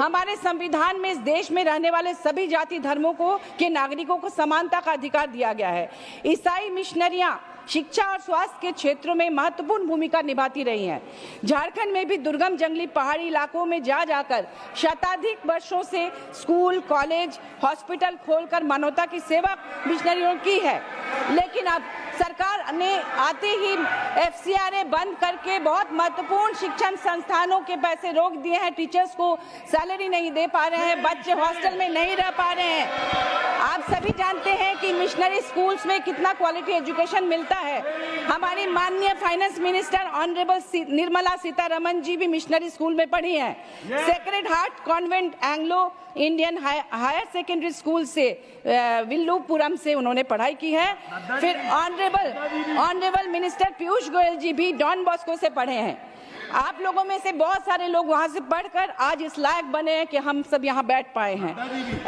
हमारे संविधान में इस देश में रहने वाले सभी जाति धर्मों को के नागरिकों को समानता का अधिकार दिया गया है। ईसाई मिशनरियां शिक्षा और स्वास्थ्य के क्षेत्रों में महत्वपूर्ण भूमिका निभाती रही हैं। झारखंड में भी दुर्गम जंगली पहाड़ी इलाकों में जाकर शताधिक वर्षों से स्कूल, कॉलेज, हॉस्पिटल खोलकर मानवता की सेवा मिशनरियों की है। लेकिन अब सरकार ने आते ही FCRA बंद करके बहुत महत्वपूर्ण शिक्षण संस्थानों के पैसे रोक दिए हैं। टीचर्स को सैलरी नहीं दे पा रहे हैं, बच्चे हॉस्टल में नहीं रह पा रहे हैं। आप सभी जानते हैं कि मिशनरी स्कूल्स में कितना क्वालिटी एजुकेशन मिलता है। हमारी माननीय finance minister honourable Nirmala Sitharaman ji भी मिशनरी स्कूल में पढ़ी हैं। Sacred heart convent Anglo Indian higher secondary school से विल्लुपुरम से उन्होंने पढ़ाई की है। फिर ऑनरेबल मिनिस्टर पीयूष गोयल जी भी डॉन बॉस्को से पढ़े हैं। आप लोगों में से बहुत सारे लोग वहां से पढ़कर आज इस लायक बने हैं कि हम सब यहाँ बैठ पाए हैं।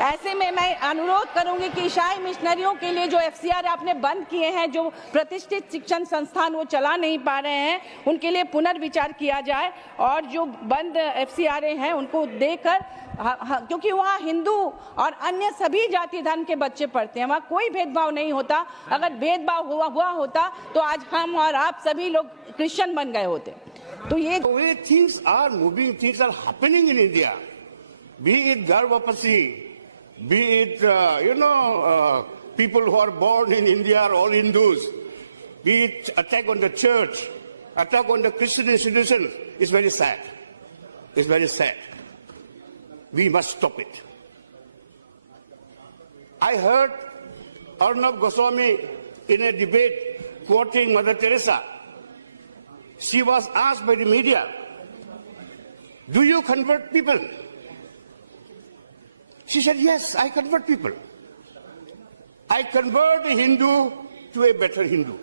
ऐसे में मैं अनुरोध करूंगी कि ईसाई मिशनरियों के लिए जो FCRA आपने बंद किए हैं, जो प्रतिष्ठित शिक्षण संस्थान वो चला नहीं पा रहे हैं, उनके लिए पुनर्विचार किया जाए और जो बंद FCRA हैं उनको देकर, क्योंकि वहाँ हिंदू और अन्य सभी जाति धर्म के बच्चे पढ़ते हैं, वहाँ कोई भेदभाव नहीं होता। अगर भेदभाव हुआ होता तो आज हम और आप सभी लोग क्रिश्चियन बन गए होते। तो ये the way things are moving, things are happening in India, be it Garvapasi, be it people who are born in India are all Hindus, be it attack on the church, attack on the Christian institutions, it's very sad. It's very sad. We must stop it. I heard Arnab Goswami in a debate quoting Mother Teresa. She was asked by the media, do you convert people? She said, yes, I convert people. I convert a Hindu to a better Hindu.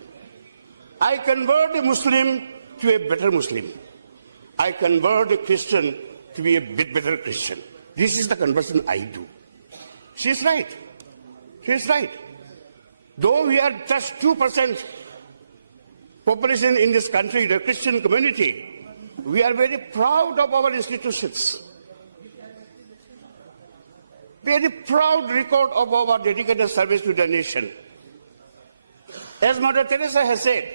I convert a Muslim to a better Muslim. I convert a Christian to be a bit better Christian. This is the conversion I do. She's right. She's right. Though we are just 2% population in this country, the Christian community, we are very proud of our institutions. Very proud record of our dedicated service to the nation. As Mother Teresa has said,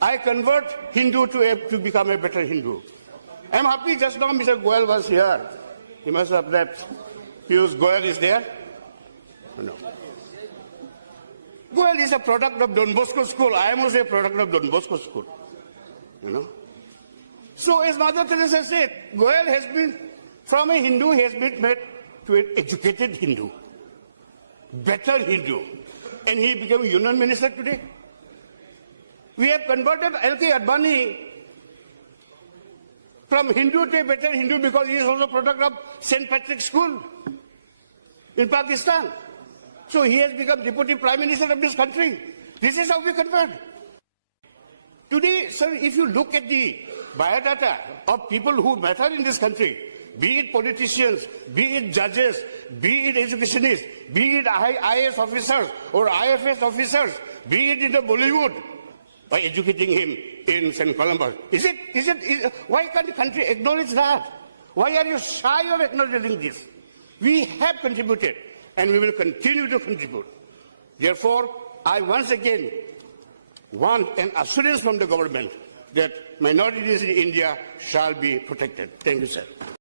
I convert Hindu to become a better Hindu. I'm happy just now Mr. Goyal was here. He must have left. Piyush Goyal is there? No. Goyal is a product of Don Bosco School. I am also a product of Don Bosco School. So as Mother Teresa said, Goyal has been, from a Hindu, he has been made to an educated Hindu. Better Hindu. And he became a Union Minister today. We have converted L.K. Advani from Hindu to a better Hindu because he is also a product of St. Patrick's School in Pakistan. So he has become Deputy Prime Minister of this country. This is how we convert. Today, sir, if you look at the biodata of people who matter in this country, be it politicians, be it judges, be it educationists, be it IAS officers or IFS officers, be it in the Bollywood, by educating him in St. Columbus. Why can't the country acknowledge that? Why are you shy of acknowledging this? We have contributed and we will continue to contribute. Therefore, I once again want an assurance from the government that minorities in India shall be protected. Thank you, sir.